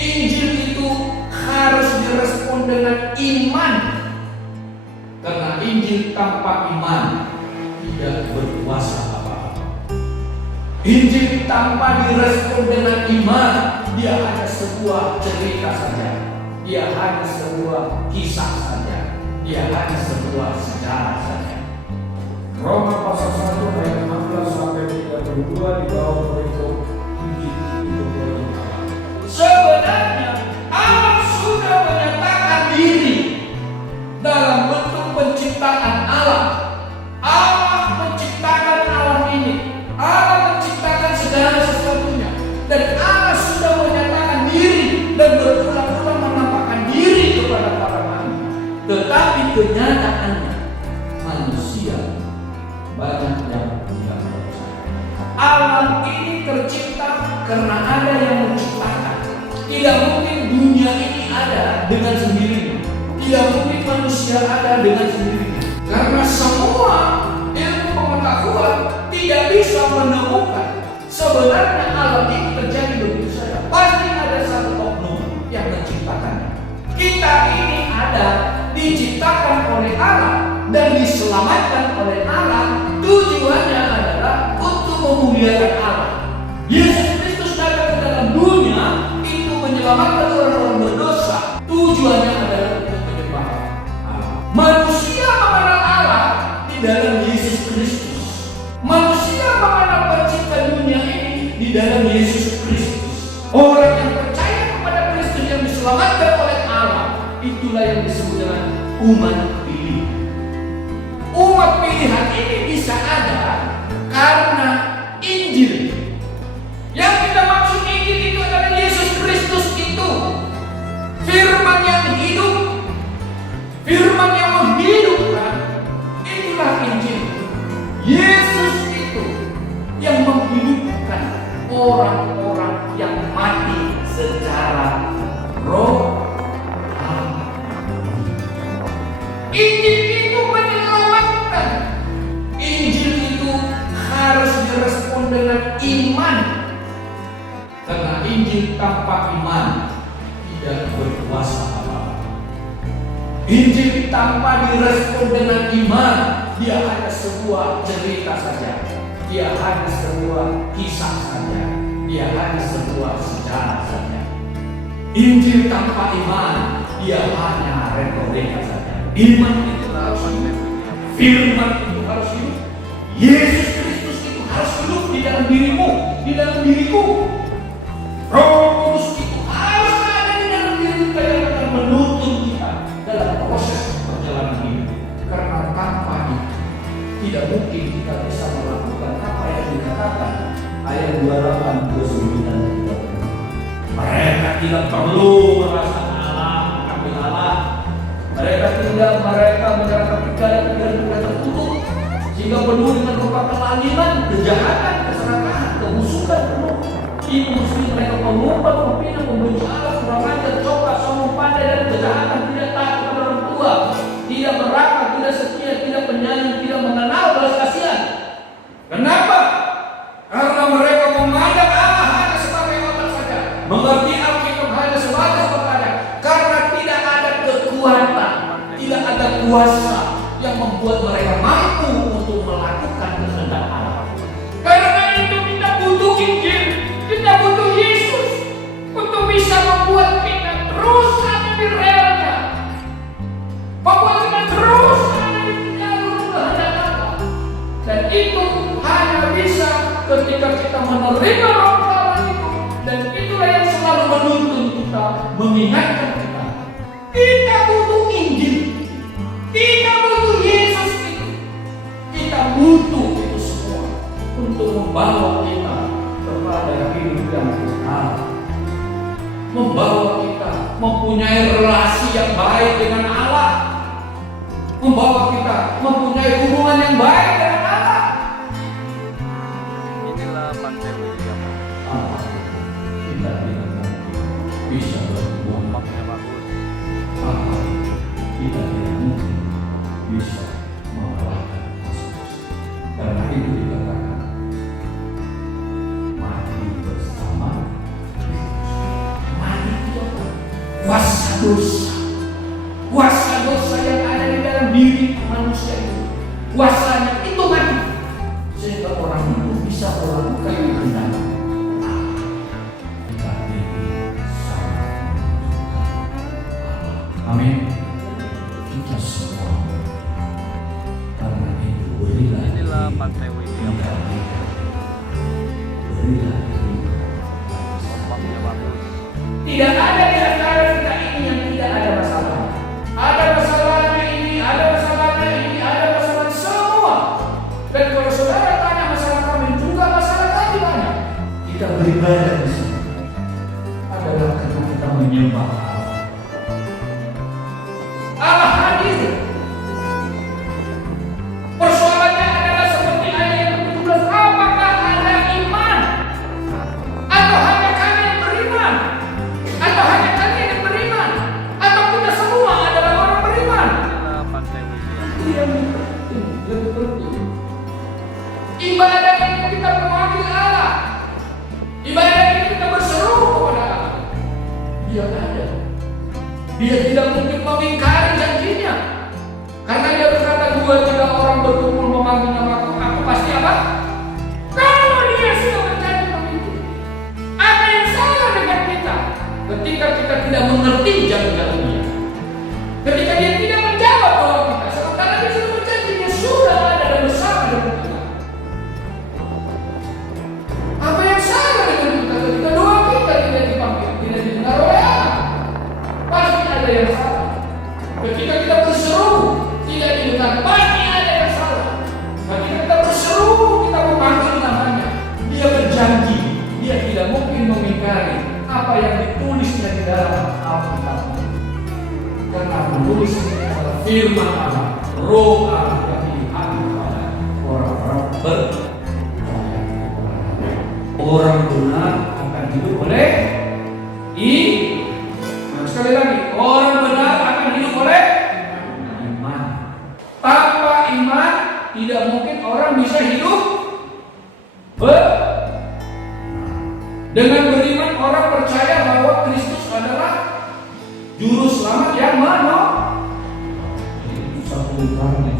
Injil itu harus direspon dengan iman. Karena Injil tanpa iman tidak berkuasa apa-apa. Injil tanpa direspon dengan iman, dia hanya sebuah cerita saja. Dia hanya sebuah kisah saja. Dia hanya sebuah sejarah saja. Roma pasal 1 ayat 16 sampai 32 di bawah berikut Injil itu berkata. Sebenarnya Allah sudah menyatakan diri dalam bentuk penciptaan alam. Allah menciptakan alam ini. Allah menciptakan segala sesuatunya. Dan Allah sudah menyatakan diri dan berulang-ulang menampakkan diri kepada para manusia. Tetapi kenyataannya manusia banyak yang tidak percaya. Alam ini tercipta karena ada yang menciptakan. Tidak mungkin dunia ini ada dengan sendirinya. Tidak mungkin manusia ada dengan sendirinya. Karena semua ilmu pengetahuan tidak bisa menemukan sebenarnya alam ini terjadi begitu saja. Pasti ada satu oknum yang menciptakannya. Kita ini ada diciptakan oleh Allah dan diselamatkan oleh Allah. Tujuannya adalah untuk memuliakan Allah. Yesus Kristus datang ke dalam dunia itu menyelamatkan orang-orang berdosa. Tujuannya adalah untuk menyembah Allah. Manusia mengenal Allah di dalam Yesus Kristus. Manusia mengenal pencipta dunia ini di dalam Yesus Kristus. Orang yang percaya kepada Kristus yang diselamatkan oleh Allah, itulah yang disebut dengan umat pilih. Umat pilihan ini bisa ada karena Injil. Yang kita maksud Injil itu adalah Yesus Kristus itu. Firman yang hidup, firman yang menghidupkan, itulah Injil. Yesus itu yang menghidupkan orang-orang yang mati secara roh. Injil itu menyelamatkan. Injil itu harus direspon dengan iman. Karena Injil tanpa iman tidak berkuasa apa-apa. Injil tanpa direspon dengan iman, dia hanya sebuah cerita saja. Dia hanya sebuah kisah saja. Dia hanya sebuah sejarah saja. Injil tanpa iman, dia hanya retorika saja. Iman itu harus hidup. Firman itu harus hidup. Yesus Kristus itu harus hidup di dalam dirimu, di dalam diriku. Roh Kudus itu harus ada di dalam diri kita yang akan menuntun kita dalam proses perjalanan hidup. Karena tanpa itu tidak mungkin kita bisa melakukan apa yang dikatakan ayat 28, 29 dan 30. Mereka tidak perlu merasa Allah, mengambil Allah. Mereka menyerahkan pikiran tertutup sehingga penuh dengan rupa kelaliman, kejahatan, keserakahan, kebusukan penuh. Itu mesti mereka mengumpat, membina, membenci Allah, kurang ajar, coba, sombong, pandai dan kejahatan, tidak takut pada orang tua, tidak berakal, tidak setia, tidak penyayang, tidak mengenal belas kasihan. Kenapa? Karena mereka memandang Allah hanya sebagai otak saja, mengerti Alkitab hanya sebatas perkara. Karena tidak ada kekuatan, tidak ada kuasa yang membuat mereka mampu untuk melakukan kehendak Allah. Karena itu kita butuh Injil, kita butuh Yesus untuk bisa membuat kita terus ada di relnya, membuat kita terus ada di jalur kehendak Allah. Dan itu hanya bisa ketika kita menerima Roh Allah itu, dan itulah yang selalu menuntun kita, mengingatkan kita. Kita butuh Injil. Kita butuh Yesus itu. Kita butuh itu semua untuk membawa kita kepada hidup yang benar. Membawa kita mempunyai relasi yang baik dengan Allah. Membawa kita mempunyai hubungan yang baik dengan Allah. Inilah Pantai William. Kita tidak bisa berhubungan. Ombaknya bagus. Kita tidak mungkin bisa mengalahkan Yesus. Karena itu dikatakan mati bersama Kristus. Mati itu dosa. Kuasa dosa yang ada di dalam diri manusia itu, kuasanya itu mati, sehingga orang itu bisa melakukan kehendak Allah. Tapi sama amin. Kita semua karena itu berilah Inilah Pantai William. berilah. Ombaknya bagus. Tidak ada di antara kita ini yang tidak ada masalah. Ada masalahnya ini, ada masalahnya ini, ada masalah semua. Dan kalau saudara tanya masalah kami juga masalah kami banyak. Kita beribadah di sini adalah karena kita menyembah Allah. Allah hadir. Persoalannya adalah seperti ayat yang ke-17, apakah ada iman? Atau hanya kami yang beriman? Atau hanya kami yang beriman? Atau kita semua adalah orang beriman? Inilah Pantai William. Itu yang penting. Ibadah ini kita memanggil Allah. Ibadah ini kita berseru kepada Allah. Dia ada. Dia tidak mungkin mengingkari janjinya. Karena dia berkata 2-3 orang berkumpul memanggil namaku, aku pasti apa? Kalau dia sudah berjanji begitu, apa yang salah dengan kita? Ketika kita tidak mengerti janji-janjinya, ketika dia tidak menjawab doa kita, sementara dia sudah berjanji, dia sudah ada dan bersama dengan kita. Apa yang salah dengan kita ketika doa kita tidak dipanggil, tidak didengar oleh Allah? Pasti ada yang salah. Ketika kita berseru tidak didengar, pasti ada yang salah. Ketika kita berseru, kita memanggil namanya, dia berjanji, dia tidak mungkin mengingkari apa yang ditulisnya di dalam Alkitab. Karena menulis ini adalah firman Allah, Roh Allah yang dihati kepada orang-orang percaya. Orang benar akan hidup oleh iman. Sekali lagi, orang benar akan hidup oleh iman. Tanpa iman tidak mungkin orang bisa hidup dengan beriman. Orang percaya bahwa Kristus adalah juru selamat yang mana? Itu satu ibarat